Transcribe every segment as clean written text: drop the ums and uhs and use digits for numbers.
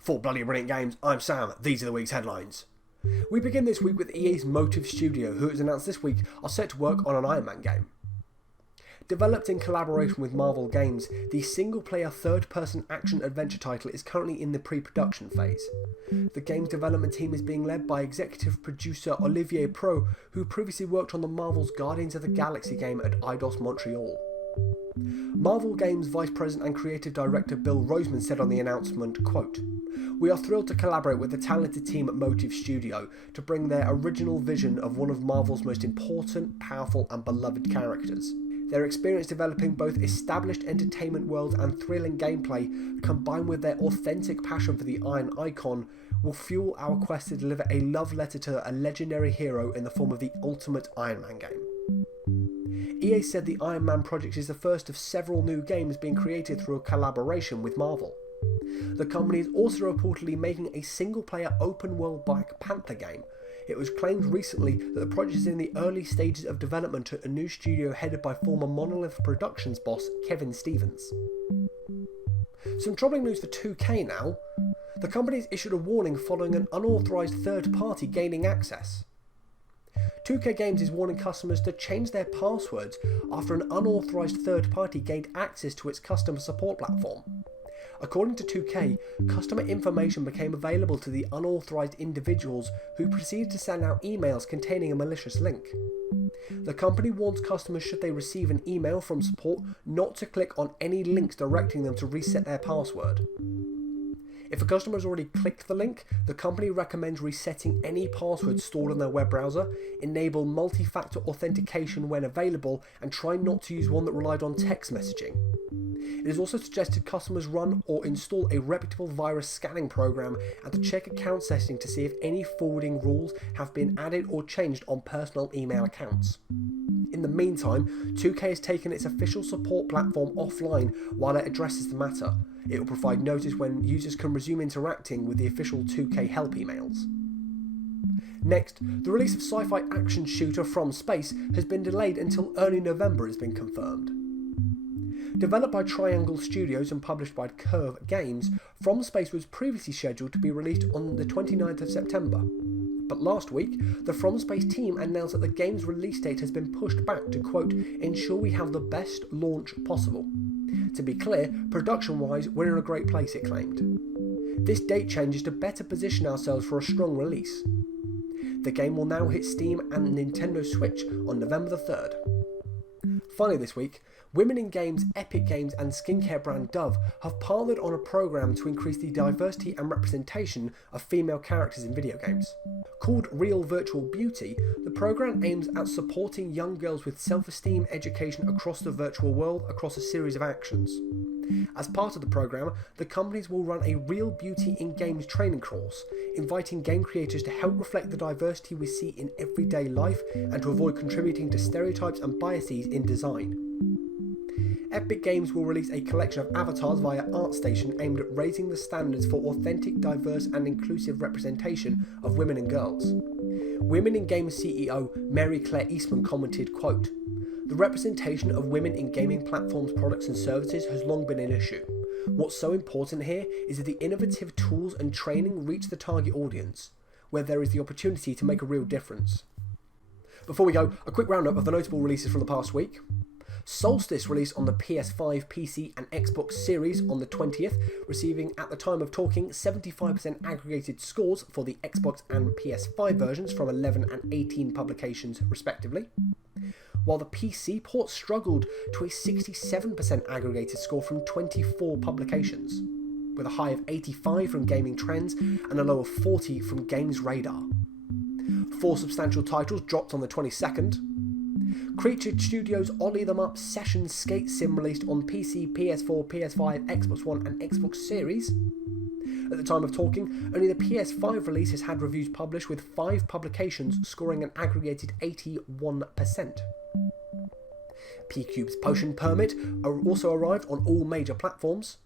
For bloody brilliant games, I'm Sam, these are the week's headlines. We begin this week with EA's Motive Studio, who has announced this week are set to work on an Iron Man game. Developed in collaboration with Marvel Games, the single-player third-person action-adventure title is currently in the pre-production phase. The game's development team is being led by executive producer Olivier Pro, who previously worked on the Marvel's Guardians of the Galaxy game at Eidos Montreal. Marvel Games Vice President and Creative Director Bill Roseman said on the announcement, quote, "We are thrilled to collaborate with the talented team at Motive Studio to bring their original vision of one of Marvel's most important, powerful and beloved characters. Their experience developing both established entertainment worlds and thrilling gameplay, combined with their authentic passion for the Iron Icon, will fuel our quest to deliver a love letter to a legendary hero in the form of the ultimate Iron Man game." EA said the Iron Man project is the first of several new games being created through a collaboration with Marvel. The company is also reportedly making a single-player open-world Black Panther game. It was claimed recently that the project is in the early stages of development at a new studio headed by former Monolith Productions boss Kevin Stevens. Some troubling news for 2K now. The company has issued a warning following an unauthorized third party gaining access. 2K Games is warning customers to change their passwords after an unauthorized third party gained access to its customer support platform. According to 2K, customer information became available to the unauthorized individuals who proceeded to send out emails containing a malicious link. The company warns customers should they receive an email from support not to click on any links directing them to reset their password. If a customer has already clicked the link, the company recommends resetting any password stored in their web browser, enable multi-factor authentication when available, and try not to use one that relied on text messaging. It is also suggested customers run or install a reputable virus scanning program and to check account settings to see if any forwarding rules have been added or changed on personal email accounts. In the meantime, 2K has taken its official support platform offline while it addresses the matter. It will provide notice when users can resume interacting with the official 2K help emails. Next, the release of sci-fi action shooter From Space has been delayed until early November has been confirmed. Developed by Triangle Studios and published by Curve Games, From Space was previously scheduled to be released on the 29th of September. But last week, the From Space team announced that the game's release date has been pushed back to, quote, "ensure we have the best launch possible." To be clear, production-wise, we're in a great place, it claimed. This date change is to better position ourselves for a strong release. The game will now hit Steam and Nintendo Switch on November the 3rd. Finally this week, Women in Games, Epic Games and skincare brand Dove have partnered on a program to increase the diversity and representation of female characters in video games. Called Real Virtual Beauty, the program aims at supporting young girls with self-esteem education across the virtual world across a series of actions. As part of the program, the companies will run a Real Beauty in Games training course, inviting game creators to help reflect the diversity we see in everyday life and to avoid contributing to stereotypes and biases in design. Epic Games will release a collection of avatars via ArtStation aimed at raising the standards for authentic, diverse and inclusive representation of women and girls. Women in Games CEO Mary Claire Eastman commented, quote, "The representation of women in gaming platforms, products and services has long been an issue. What's so important here is that the innovative tools and training reach the target audience, where there is the opportunity to make a real difference." Before we go, a quick roundup of the notable releases from the past week. SOULSTICE released on the PS5, PC and Xbox Series on the 20th, receiving at the time of talking 75% aggregated scores for the Xbox and PS5 versions from 11 and 18 publications respectively, while the PC port struggled to a 67% aggregated score from 24 publications, with a high of 85 from Gaming Trends and a low of 40 from Games Radar. 4 substantial titles dropped on the 22nd. Creature Studios' Ollie Them Up Session Skate Sim released on PC, PS4, PS5, Xbox One and Xbox Series. At the time of talking, only the PS5 release has had reviews published, with 5 publications scoring an aggregated 81%. P-Cube's Potion Permit also arrived on all major platforms.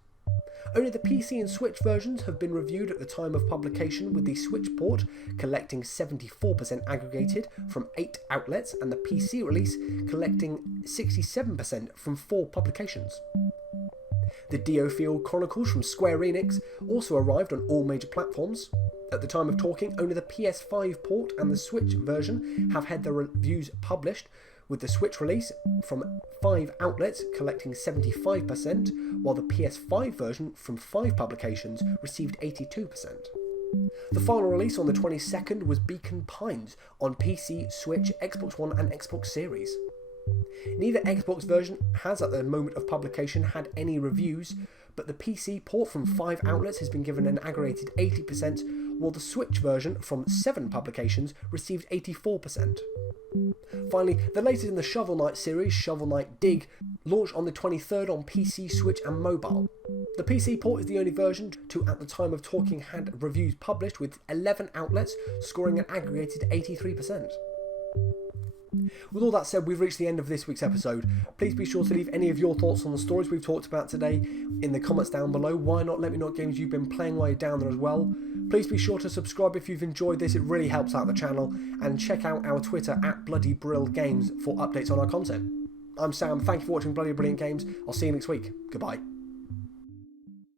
Only the PC and Switch versions have been reviewed at the time of publication, with the Switch port collecting 74% aggregated from 8 outlets and the PC release collecting 67% from 4 publications. The DIOFIELD Chronicles from Square Enix also arrived on all major platforms. At the time of talking, only the PS5 port and the Switch version have had their reviews published, with the Switch release from 5 outlets collecting 75%, while the PS5 version from 5 publications received 82%. The final release on the 22nd was Beacon Pines on PC, Switch, Xbox One and Xbox Series. Neither Xbox version has at the moment of publication had any reviews, but the PC port from 5 outlets has been given an aggregated 80%, while the Switch version from 7 publications received 84%. Finally, the latest in the Shovel Knight series, Shovel Knight Dig, launched on the 23rd on PC, Switch and mobile. The PC port is the only version to, at the time of talking, had reviews published, with 11 outlets scoring an aggregated 83%. With all that said, we've reached the end of this week's episode. Please be sure to leave any of your thoughts on the stories we've talked about today in the comments down below. Why not let me know what games you've been playing while you're down there as well. Please be sure to subscribe if you've enjoyed this, it really helps out the channel, and check out our Twitter at BloodyBrillGames for updates on our content. I'm Sam, thank you for watching Bloody Brilliant Games. I'll see you next week. Goodbye.